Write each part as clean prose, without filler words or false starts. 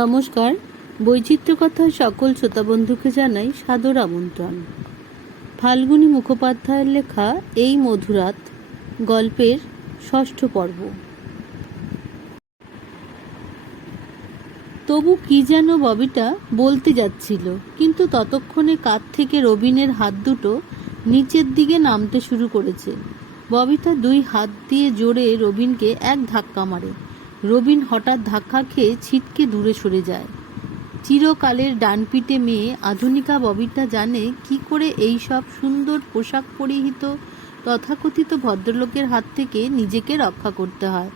নমস্কার। বৈচিত্র্য কথার সকল শ্রোতা বন্ধুকে জানাই সাদর আমন্ত্রণ। ফাল্গুনী মুখোপাধ্যায়ের লেখা এই মধুরাত গল্পের ৬ষ্ঠ পর্ব। তবু কি যেন ববিটা বলতে যাচ্ছিল, কিন্তু ততক্ষণে কাঁধ থেকে রবিনের হাত দুটো নিচের দিকে নামতে শুরু করেছে। ববিতা দুই হাত দিয়ে জোরে রবিনকে এক ধাক্কা মারে। রবিন হঠাৎ ধাক্কা খেয়ে ছিটকে দূরে সরে যায়। চিরকালের ডানপিটে মেয়ে আধুনিকা ববিতা জানে কি করে এই সব সুন্দর পোশাক পরিহিত তথাকথিত ভদ্রলোকের হাত থেকে নিজেকে রক্ষা করতে হয়।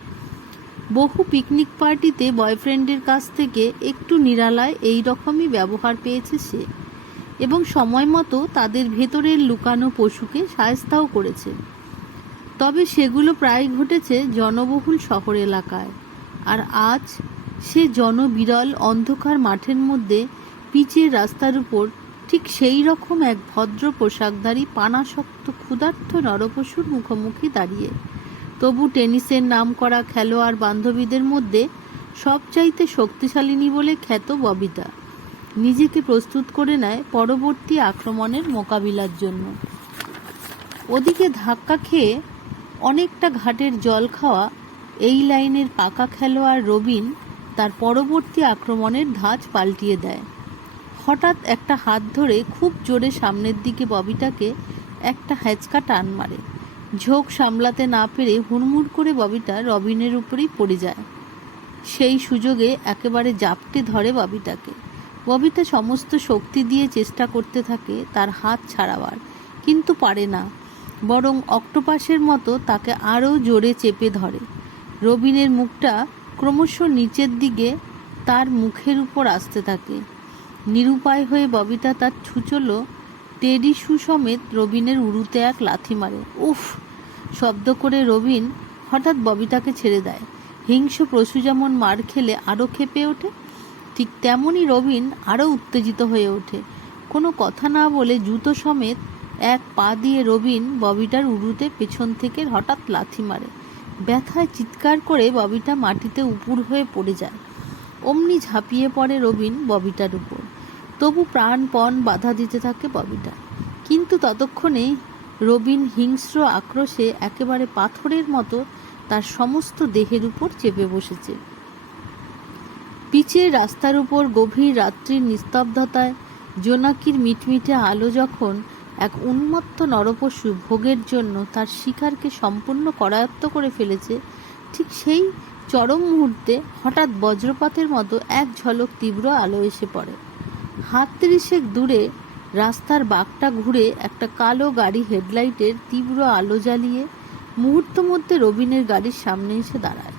বহু পিকনিক পার্টিতে বয়ফ্রেন্ডের কাছ থেকে একটু নিরালায় এই রকমই ব্যবহার পেয়েছে সে, এবং সময় মতো তাদের ভেতরের লুকানো পশুকে শায়েস্তাও করেছে। তবে সেগুলো প্রায় ঘটেছে জনবহুল শহর এলাকায়, আর আজ সে জনবিরল অন্ধকার মাঠের মধ্যে পিচের রাস্তার উপর ঠিক সেই রকম এক ভদ্র পোশাকধারী পানাসক্ত ক্ষুধার্ত নরপশুর মুখোমুখি দাঁড়িয়ে। তবু টেনিসের নাম করা খেলোয়াড় বান্ধবীদের মধ্যে সবচাইতে শক্তিশালিনী বলে খ্যাত ববিতা নিজেকে প্রস্তুত করে নেয় পরবর্তী আক্রমণের মোকাবিলার জন্য। ওদিকে ধাক্কা খেয়ে অনেকটা ঘাটের জল খাওয়া এই লাইনের পাকা খেলোয়াড় রবিন তার পরবর্তী আক্রমণের ধাঁচ পাল্টিয়ে দেয়। হঠাৎ একটা হাত ধরে খুব জোরে সামনের দিকে ববিটাকে একটা হ্যাঁচকা টান মারে। ঝোঁক সামলাতে না পেরে হুড়মুড় করে ববিটা রবিনের উপরেই পড়ে যায়। সেই সুযোগে একেবারে জাপটে ধরে ববিটাকে। ববিতা সমস্ত শক্তি দিয়ে চেষ্টা করতে থাকে তার হাত ছাড়াবার, কিন্তু পারে না, বরং অক্টোপাসের মতো তাকে আরও জোরে চেপে ধরে। রবিনের মুখটা ক্রমশ নিচের দিকে তার মুখের উপর আসতে থাকে। নিরুপায় হয়ে ববিতা তার ছুচলো টেডি শু সমেত রবিনের উরুতে এক লাথি মারে। উফ শব্দ করে রবিন হঠাৎ ববিতাকে ছেড়ে দেয়। হিংস্র পশু যেমন মার খেলে আরও ক্ষেপে ওঠে, ঠিক তেমনই রবিন আরও উত্তেজিত হয়ে ওঠে। কোনো কথা না বলে জুতো সমেত এক পা দিয়ে রবিন ববিটার উরুতে পেছন থেকে হঠাৎ লাথি মারে। ব্যথায় চিৎকার করে ববিটা মাটিতে উপুড় হয়ে পড়ে যায়। অমনি ঝাঁপিয়ে পড়ে রবিন ববিটার উপর। তবু প্রাণপণ বাধা দিতে থাকে ববিটা, কিন্তু ততক্ষণে রবিন হিংস্র আক্রোশে একেবারে পাথরের মতো তার সমস্ত দেহের উপর চেপে বসেছে। পিচের রাস্তার উপর গভীর রাত্রির নিস্তব্ধতায় জোনাকির মিটমিটে আলো যখন এক উন্মত্ত নরপশু ভোগের জন্য তার শিকারকে সম্পূর্ণ করায়ত্ত করে ফেলেছে, ঠিক সেই চরম মুহূর্তে হঠাৎ বজ্রপাতের মতো এক ঝলক তীব্র আলো এসে পড়ে। হাত ৩০ দূরে রাস্তার বাঁকটা ঘুরে একটা কালো গাড়ি হেডলাইটের তীব্র আলো জ্বালিয়ে মুহূর্ত মধ্যে রবিনের গাড়ির সামনে এসে দাঁড়ায়।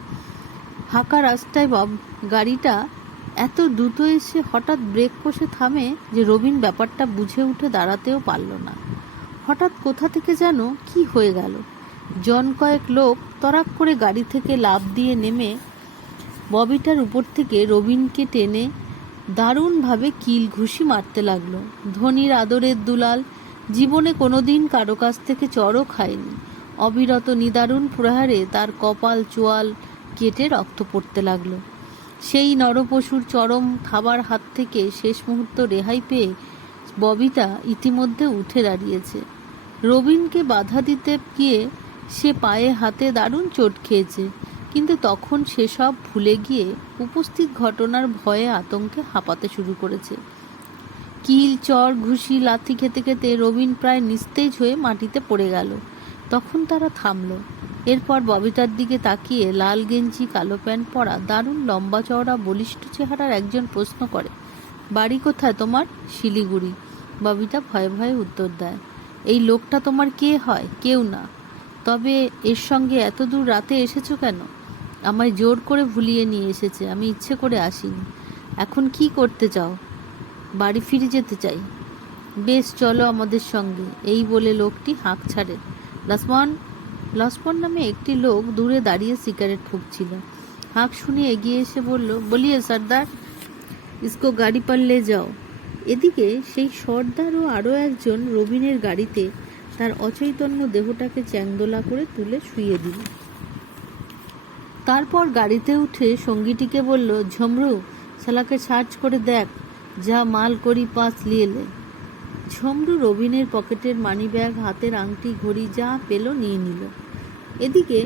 ফাঁকা রাস্তায় গাড়িটা এত দ্রুত এসে হঠাৎ ব্রেক কষে থামে যে রবিন ব্যাপারটা বুঝে উঠে দাঁড়াতেও পারল না। হঠাৎ কোথা থেকে যেন কি হয়ে গেল। জন কয়েক লোক তরাক করে গাড়ি থেকে লাফ দিয়ে নেমে ববিটার উপর থেকে রবিনকে টেনে দারুণভাবে কিল ঘুষি মারতে লাগলো। ধনীর আদরের দুলাল, জীবনে কোনোদিন কারো কাছ থেকে চড়ও খায়নি, অবিরত নিদারুণ প্রহারে তার কপাল চোয়াল কেটে রক্ত পড়তে লাগলো। সেই নরপশুর চরম থাবার হাত থেকে শেষ মুহূর্ত রেহাই পেয়ে ববিতা ইতিমধ্যে উঠে দাঁড়িয়েছে। রবিনকে বাধা দিতে গিয়ে সে পায়ে হাতে দারুণ চোট খেয়েছে, কিন্তু তখন সেসব ভুলে গিয়ে উপস্থিত ঘটনার ভয়ে আতঙ্কে হাঁপাতে শুরু করেছে। কিল চর ঘুষি লাথি খেতে খেতে রবিন প্রায় নিস্তেজ হয়ে মাটিতে পড়ে গেল। তখন তারা থামল। এরপর ববিতার দিকে তাকিয়ে লাল গেঞ্জি কালো প্যান্ট পরা দারুণ লম্বা চওড়া বলিষ্ঠ চেহারার একজন প্রশ্ন করে, বাড়ি কোথায় তোমার? শিলিগুড়ি। ববিতা ভয়ে ভয়ে উত্তর দেয়, এই লোকটা তোমার কে হয়? কেউ না। তবে এর সঙ্গে এত দূর রাতে এসেছো কেন? আমায় জোর করে ভুলিয়ে নিয়ে এসেছে, আমি ইচ্ছে করে আসিনি। এখন কি করতে চাও? বাড়ি ফিরে যেতে চাই। বেশ, চলো আমাদের সঙ্গে। এই বলে লোকটি হাঁক ছাড়ে। লক্ষ্মণ নামে একটি লোক দূরে দাঁড়িয়ে সিগারেট ফুঁকছিল। হাঁক শুনে এগিয়ে এসে বলল, বলিয়ে সর্দার, ইসকো গাড়ি পার লে যাও। এদিকে সেই সর্দার ও আরও একজন রবিনের গাড়িতে তার অচৈতন্য দেহটাকে চ্যাংদোলা করে তুলে শুইয়ে দিল। তারপর গাড়িতে উঠে সঙ্গীটিকে বলল, ঝমরু, শালাকে সার্চ করে দেখ, যা মাল করি পাস লিয়ে লে। ঝমরু রবিনের পকেটের মানিব্যাগ, হাতের আংটি, ঘড়ি যা পেল নিয়ে নিল। এদিকে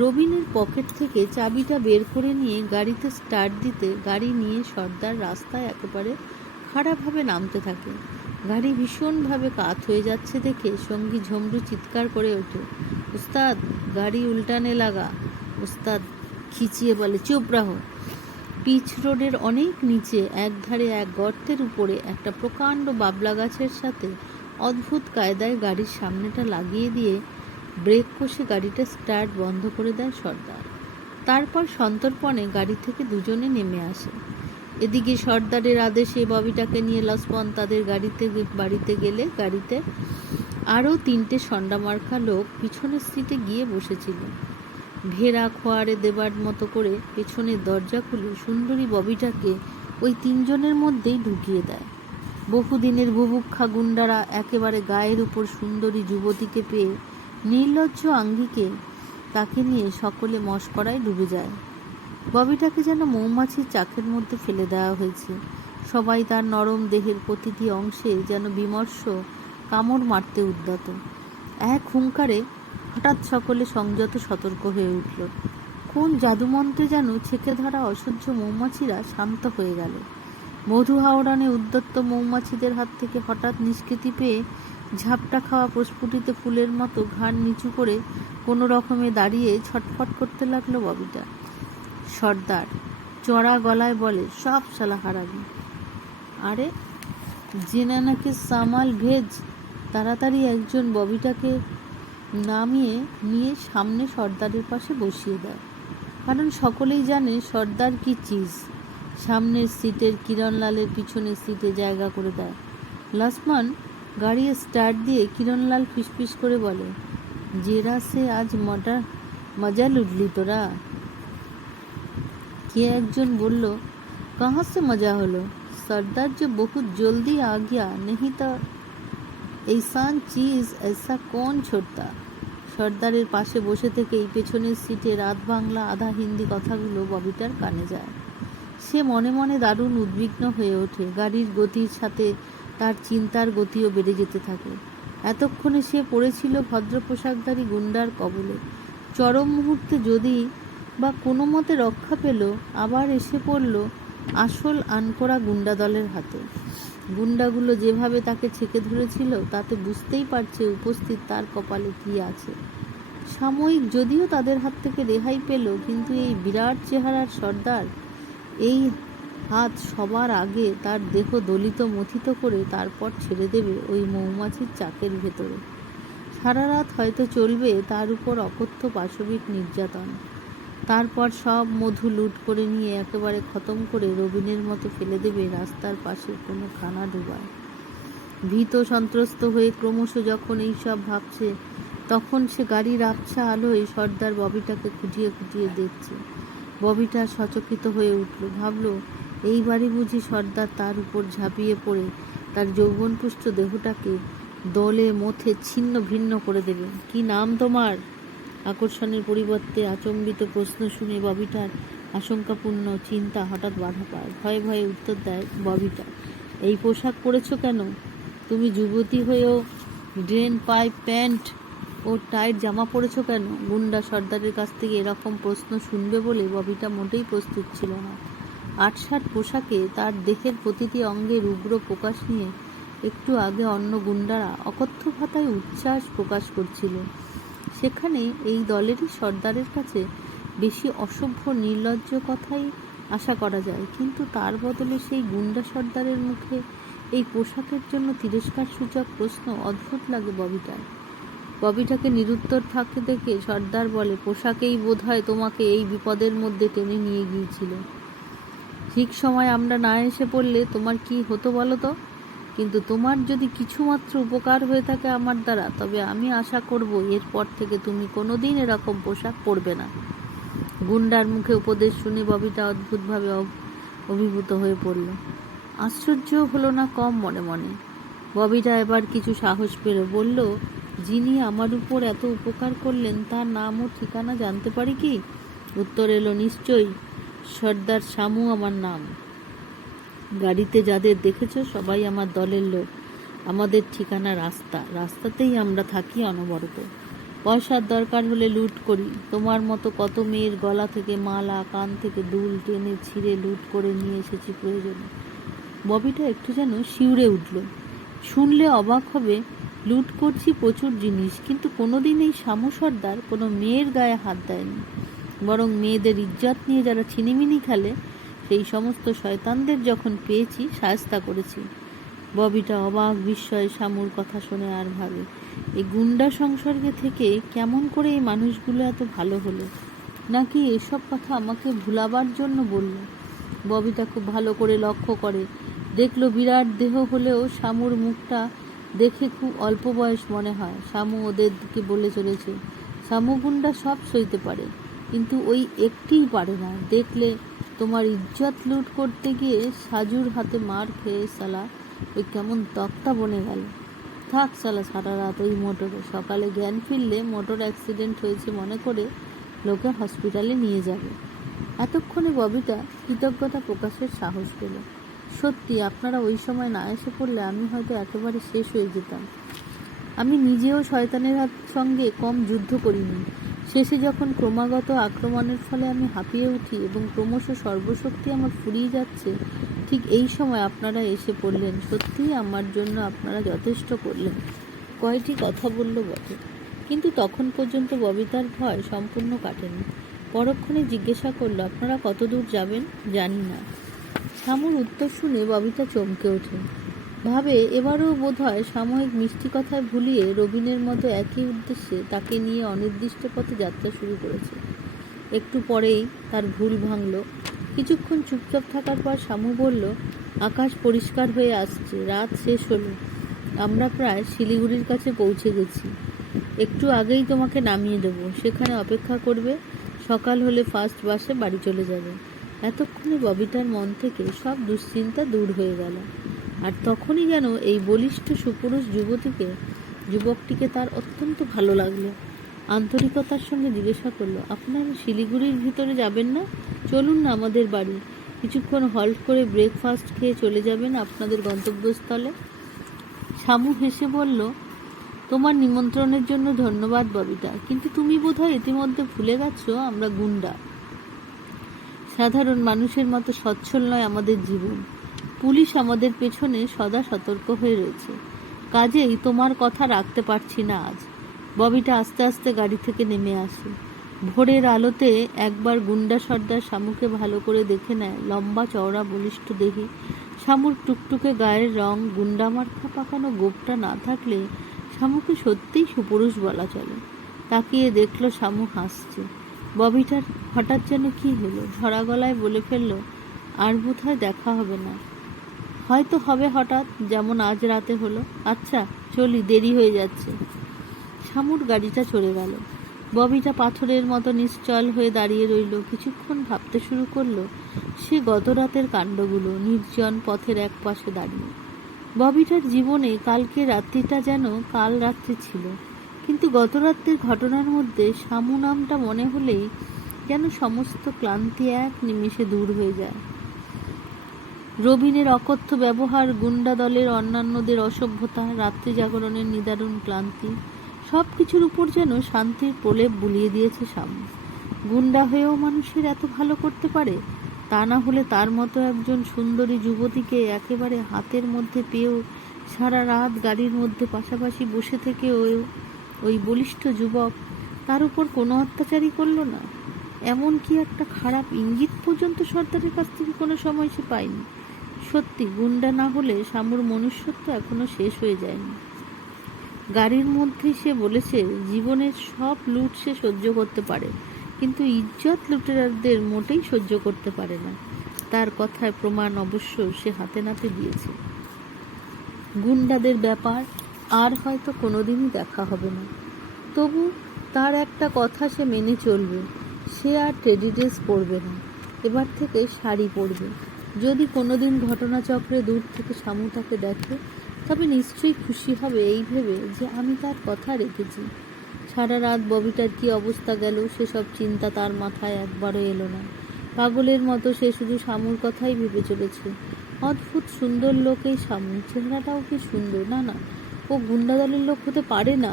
রবিনের পকেট থেকে চাবিটা বের করে নিয়ে গাড়িতে স্টার্ট দিতে গাড়ি নিয়ে সর্দার রাস্তায় একেবারে খাড়াভাবে নামতে থাকে। গাড়ি ভীষণভাবে কাত হয়ে যাচ্ছে দেখে সঙ্গী ঝমরু চিৎকার করে ওঠে, উস্তাদ গাড়ি উল্টানে লাগা। উস্তাদ খিচিয়ে বলে, চুপ রাহো। পিচ রোডের অনেক নিচে একধারে এক গর্তের উপরে একটা প্রকাণ্ড বাবলা গাছের সাথে অদ্ভুত কায়দায় গাড়ির সামনেটা লাগিয়ে দিয়ে ব্রেক কষে গাড়িটা স্টার্ট বন্ধ করে দেয় সর্দার। তারপর সন্তর্পণে গাড়ি থেকে দুজনে নেমে আসে। এদিকে সর্দারের আদেশে ববিটাকে নিয়ে লক্ষ্মণ তাদের বাড়িতে গেলে গাড়িতে আরও 3টে সন্ডামার্কা লোক পিছনের সিটে গিয়ে বসেছিল। ভেড়া খোয়ারে দেবার মতো করে পেছনের দরজা খুলে সুন্দরী ববিটাকে ওই 3 জনের মধ্যেই ঢুকিয়ে দেয়। বহুদিনের বুভুক্ষা গুন্ডারা একেবারে গায়ের উপর সুন্দরী যুবতীকে পেয়ে নির্লজ্জ আঙ্গিকে তাকে নিয়ে সকলে মশকরায় ডুবে যায়। ববিটাকে যেন মৌমাছির চাকের মধ্যে ফেলে দেওয়া হয়েছে। সবাই তার নরম দেহের প্রতিটি অংশে যেন বিমর্ষ কামড় মারতে উদ্যত। এক হুঙ্কারে হঠাৎ সকলে সংযত সতর্ক হয়ে উঠল। কোন জাদুমন্ত্রে যেন ছেকে ধরা অসহ্য মৌমাছিরা শান্ত হয়ে গেল। মধু আহরণে উদ্যত মৌমাছিদের হাত থেকে হঠাৎ নিষ্কৃতি পেয়ে ঝাপটা খাওয়া প্রস্ফুটিত ফুলের মতো ঘাড় নিচু করে কোনো রকমে দাঁড়িয়ে ছটফট করতে লাগলো ববিটা। সর্দার চড়া গলায় বলে, সব শালা হারাবি। আরে জেনা নাকি সামাল ভেজ। তাড়াতাড়ি একজন ববিটাকে নামিয়ে নিয়ে সামনে সর্দারের পাশে বসিয়ে দেয়, কারণ সকলেই জানে সর্দার কি চিজ। সামনের সিটের কিরণলালের পিছনের সিটে জায়গা করে দেয়। লক্ষ্মণ গাড়ি স্টার্ট দিয়ে কিরণলাল ফিসফিস করে বলে, জেরা সে আজ মজা লুটলি তোরা। কে একজন বলল, কাহা সে মজা হলো, সর্দার যে বহুত জলদি আ গিয়া, নেহি তো এইসান চিজ ऐसा कौन छोड़ता। সর্দারের পাশে বসে থেকেই পেছনের সিটে রাত বাংলা আধা হিন্দি কথাগুলো ববিটার কানে যায়। সে মনে মনে দারুণ উদ্বিগ্ন হয়ে ওঠে। গাড়ির গতির সাথে তার চিন্তার গতিও বেড়ে যেতে থাকে। এতক্ষণে সে পড়েছিল ভদ্র পোশাকধারী গুন্ডার কবলে। চরম মুহূর্তে যদি বা কোনো মতে রক্ষা পেল, আবার এসে পড়ল আসল আনকোড়া গুন্ডা দলের হাতে। গুন্ডাগুলো যেভাবে তাকে ছেঁকে ধরেছিল তাতে বুঝতেই পারছে উপস্থিত তার কপালে কি আছে। সাময়িক যদিও তাদের হাত থেকে রেহাই পেল, কিন্তু এই বিরাট চেহারার সর্দার এই হাত সবার আগে তার দেহ দলিত মথিত করে তারপর ছেড়ে দেবে ওই মৌমাছির চাকের ভেতরে। সারা রাত হয়তো চলবে তার উপর অকথ্য পাশবিক নির্যাতন। তারপর সব মধু লুট করে নিয়ে একেবারে খতম করে রবিনের মতো ফেলে দেবে রাস্তার পাশে কোনো খানা ডুবায়। ভীত সন্ত্রস্ত হয়ে ক্রমশ যখন এইসব ভাবছে, তখন সে গাড়ির আবছা আলোয় সর্দার ববিটাকে খুঁটিয়ে খুঁটিয়ে দেখছে। ববিটা সচকিত হয়ে উঠল। ভাবল, এইবারই বুঝি সর্দার তার উপর ঝাঁপিয়ে পড়ে তার যৌবনপুষ্ট দেহটাকে দলে মথে ছিন্ন ভিন্ন করে দেবে। কি নাম তোমার? আকর্ষণের পরিবর্তে আচম্বিত প্রশ্ন শুনে ববিটার আশঙ্কাপূর্ণ চিন্তা হঠাৎ বাধা পায়। ভয়ে ভয়ে উত্তর দেয় ববিটা, এই পোশাক পরেছো কেন? তুমি যুবতী হয়েও ড্রেন পাইপ প্যান্ট ও টাইট জামা পরেছো কেন? গুন্ডা সর্দারের কাছ থেকে এরকম প্রশ্ন শুনবে বলে ববিটা মোটেই প্রস্তুত ছিল না। আটসাট পোশাকে তার দেহের প্রতিটি অঙ্গের উগ্র প্রকাশ নিয়ে একটু আগে অন্য গুন্ডারা অকথ্য ভাষায় উচ্ছ্বাস প্রকাশ করছিল, সেখানে এই দলেরই সর্দারের কাছে বেশি অসভ্য নির্লজ্জ কথাই আশা করা যায়। কিন্তু তার বদলে সেই গুন্ডা সর্দারের মুখে এই পোশাকের জন্য তিরস্কার সূচক প্রশ্ন অদ্ভুত লাগে ববিটার। ববিটাকে নিরুত্তর থাকতে দেখে সর্দার বলে, পোশাকেই বোধহয় তোমাকে এই বিপদের মধ্যে টেনে নিয়ে গিয়েছিল। ঠিক সময় আমরা না এসে পড়লে তোমার কি হতো বলো তো? কিন্তু তোমার যদি কিছুমাত্র উপকার হয়ে থাকে আমার দ্বারা, তবে আমি আশা করব এরপর থেকে তুমি কোনোদিন এরকম পোশাক পরবে না। গুন্ডার মুখে উপদেশ শুনে ববিটা অদ্ভুতভাবে অভিভূত হয়ে পড়ল। আশ্চর্য হলো না কম মনে মনে। ববিটা এবার কিছু সাহস পেল, বলল, যিনি আমার উপর এত উপকার করলেন তার নাম ও ঠিকানা জানতে পারি কি? উত্তর এলো, নিশ্চয়ই। সর্দার শামু আমার নাম। গাড়িতে যাদের দেখেছ সবাই আমার দলের লোক। আমাদের ঠিকানা রাস্তাতেই আমরা থাকি অনবরত। পয়সার দরকার হলে লুট করি। তোমার মতো কত মেয়ের গলা থেকে মালা, কান থেকে দুল টেনে ছিঁড়ে লুট করে নিয়ে এসেছি প্রয়োজনে। ববিটা একটু যেন শিউরে উঠল। শুনলে অবাক হবে, লুট করছি প্রচুর জিনিস, কিন্তু কোনোদিন এই শামু সর্দার কোনো মেয়ের গায়ে হাত দেয়নি। বরং মেয়েদের ইজ্জত নিয়ে যারা ছিনিমিনি খেলে সেই সমস্ত শয়তানদের যখন পেয়েছি শায়েস্তা করেছি। ববিটা অবাক বিস্ময়ে শামুর কথা শুনে আর ভাবে, এই গুন্ডা সংসর্গে থেকে কেমন করে এই মানুষগুলো এত ভালো হলো, নাকি এসব কথা আমাকে ভুলাবার জন্য বলল। ববিটা খুব ভালো করে লক্ষ্য করে দেখলো, বিরাট দেহ হলেও শামুর মুখটা দেখে খুব অল্প বয়স মনে হয়। শামু ওদের দিকে বলে চলেছে, শামু গুন্ডা সব সইতে পারে, কিন্তু ওই একটিই পারে না। দেখলে তোমার ইজ্জত লুট করতে গিয়ে সাজুর হাতে মার খেয়ে সালা ওই কেমন তক্তা বনে গেল। থাক সালা সারা রাত ওই মোটরে, সকালে জ্ঞান ফিরলে মোটর অ্যাক্সিডেন্ট হয়েছে মনে করে লোকে হসপিটালে নিয়ে যাবে। এতক্ষণে ববিটা কৃতজ্ঞতা প্রকাশের সাহস পেল। সত্যি, আপনারা ওই সময় না এসে পড়লে আমি হয়তো একেবারে শেষ হয়ে যেতাম। আমি নিজেও শয়তানের সঙ্গে কম যুদ্ধ করিনি। শেষে যখন ক্রমাগত আক্রমণের ফলে আমি হাঁপিয়ে উঠি এবং ক্রমশ সর্বশক্তি আমার ফুরিয়ে যাচ্ছে, ঠিক এই সময় আপনারা এসে পড়লেন। সত্যিই আমার জন্য আপনারা যথেষ্ট করলেন। কয়টি কথা বলল বটে, কিন্তু তখন পর্যন্ত ববিতার ভয় সম্পূর্ণ কাটেনি। পরক্ষণে জিজ্ঞাসা করল, আপনারা কত দূর যাবেন? জানি না। শামুর উত্তর শুনে ববিতা চমকে ওঠে। ভাবে এবারও বোধহয় সাময়িক মিষ্টি কথায় ভুলিয়ে রবিনের মতো একই উদ্দেশ্যে তাকে নিয়ে অনির্দিষ্ট পথে যাত্রা শুরু করেছে। একটু পরেই তার ভুল ভাঙল। কিছুক্ষণ চুপচাপ থাকার পর শামু বলল, আকাশ পরিষ্কার হয়ে আসছে, রাত শেষ হলো, আমরা প্রায় শিলিগুড়ির কাছে পৌঁছে গেছি। একটু আগেই তোমাকে নামিয়ে দেবো, সেখানে অপেক্ষা করবে। সকাল হলে ফার্স্ট বাসে বাড়ি চলে যাবে। এতক্ষণে ববিতার মন থেকে সব দুশ্চিন্তা দূর হয়ে গেল। আর তখনই যেন এই বলিষ্ঠ সুপুরুষ যুবকটিকে তার অত্যন্ত ভালো লাগলো। আন্তরিকতার সঙ্গে জিজ্ঞাসা করলো, আপনারা শিলিগুড়ির ভিতরে যাবেন না? চলুন না আমাদের বাড়ি, কিছুক্ষণ হল্ট করে ব্রেকফাস্ট খেয়ে চলে যাবেন আপনাদের গন্তব্যস্থলে। শামু হেসে বলল, তোমার নিমন্ত্রণের জন্য ধন্যবাদ ববিতা, কিন্তু তুমি বোধহয় ইতিমধ্যে ভুলে গেছো আমরা গুন্ডা। সাধারণ মানুষের মতো সচ্ছল নয় আমাদের জীবন। পুলিশ আমাদের পেছনে সদা সতর্ক হয়ে রয়েছে। কাজেই তোমার কথা রাখতে পারছি না আজ। ববিটা আস্তে আস্তে গাড়ি থেকে নেমে আসে। ভোরের আলোতে একবার গুন্ডা সর্দার শামুকে ভালো করে দেখে নেয়। লম্বা চওড়া বলিষ্ঠ দেহি, শামুর টুকটুকে গায়ের রং, গুন্ডা মার্কা পাকানো গোপটা না থাকলে শামুকে সত্যিই সুপুরুষ বলা চলে। তাকিয়ে দেখলো শামু হাসছে। ববিটার হঠাৎ যেন কি হলো, ধরা গলায় বলে ফেলল, আর বোধহয় দেখা হবে না। হয়তো হবে হঠাৎ, যেমন আজ রাতে হলো। আচ্ছা চলি, দেরি হয়ে যাচ্ছে। শামুর গাড়িটা চলে গেল। ববিটা পাথরের মতো নিশ্চল হয়ে দাঁড়িয়ে রইল। কিছুক্ষণ ভাবতে শুরু করলো সে গত রাতের কাণ্ডগুলো, নির্জন পথের এক পাশে দাঁড়িয়ে। ববিটার জীবনে কালকে রাত্রিটা যেন কাল রাত্রি ছিল, কিন্তু গত রাত্রের ঘটনার মধ্যে শামু নামটা মনে হলেই যেন সমস্ত ক্লান্তি এক নিমেষে দূর হয়ে যায়। রবিনের অকথ্য ব্যবহার, গুন্ডা দলের অন্যান্যদের অসভ্যতা, রাত্রি জাগরণের নিদারুণ ক্লান্তি, সব কিছুর উপর যেন শান্তির প্রলেপ বুলিয়ে দিয়েছে শামু। গুন্ডা হয়েও মানুষের এত ভালো করতে পারে, তা না হলে তার মতো একজন সুন্দরী যুবতীকে একেবারে হাতের মধ্যে পেয়েও সারা রাত গাড়ির মধ্যে পাশাপাশি বসে থেকে ওই বলিষ্ঠ যুবক তার উপর কোনো অত্যাচারই করল না। এমন কি একটা খারাপ ইঙ্গিত পর্যন্ত সর্দারের কাছ থেকে কোনো সময় সে পায়নি। সত্যি, গুন্ডা না হলে শামুর মনুষ্যত্ব এখনো শেষ হয়ে যায়নি। গাড়ির মধ্যেই সে বলেছে, জীবনের সব লুট সে সহ্য করতে পারে, কিন্তু ইজ্জত লুটেরাদের মোটেই সহ্য করতে পারে না। তার কথায় প্রমাণ অবশ্য সে হাতে নাতে দিয়েছে। গুন্ডাদের ব্যাপার আর হয়তো কোনোদিনই দেখা হবে না, তবু তার একটা কথা সে মেনে চলবে, সে আর টেডি ড্রেস পরবে না, এবার থেকে শাড়ি পরবে। যদি কোনোদিন ঘটনাচক্রে দূর থেকে শামু তাকে দেখে, তবে নিশ্চয়ই খুশি হবে এই ভেবে যে আমি তার কথা রেখেছি। সারা রাত ববিটার কী অবস্থা গেল সেসব চিন্তা তার মাথায় একবারও এলো না। পাগলের মতো সে শুধু শামুর কথাই ভেবে চলেছে। অদ্ভুত সুন্দর লোক এই শামু, চেহারাটাও কি সুন্দর। না না, ও গুন্ডা দলের লোক হতে পারে না।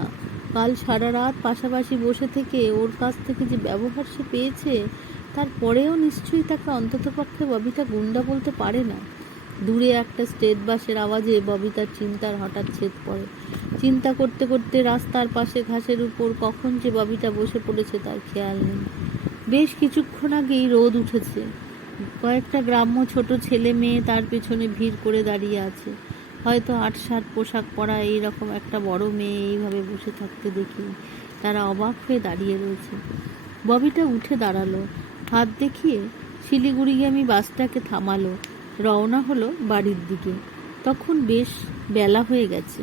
কাল সারা রাত পাশাপাশি বসে থেকে ওর কাছ থেকে যে ব্যবহার সে পেয়েছে, তারপরেও নিশ্চয়ই তাকে অন্ততপক্ষে ববিতা গুন্ডা বলতে পারে না। দূরে একটা স্টেট বাসের আওয়াজে ববিতার চিন্তার হঠাৎ ছেদ পড়ে। চিন্তা করতে করতে রাস্তার পাশে ঘাসের উপর কখন যে ববিতা বসে পড়েছে তার খেয়াল নেই। বেশ কিছুক্ষণ আগেই রোদ উঠেছে। কয়েকটা গ্রাম্য ছোট ছেলে মেয়ে তার পেছনে ভিড় করে দাঁড়িয়ে আছে। হয়তো আটসাট পোশাক পরা এইরকম একটা বড় মেয়ে এইভাবে বসে থাকতে দেখি তারা অবাক হয়ে দাঁড়িয়ে রয়েছে। ববিটা উঠে দাঁড়ালো, হাত দেখিয়ে শিলিগুড়িগামী বাসটাকে থামালো, রওনা হলো বাড়ির দিকে। তখন বেশ বেলা হয়ে গেছে।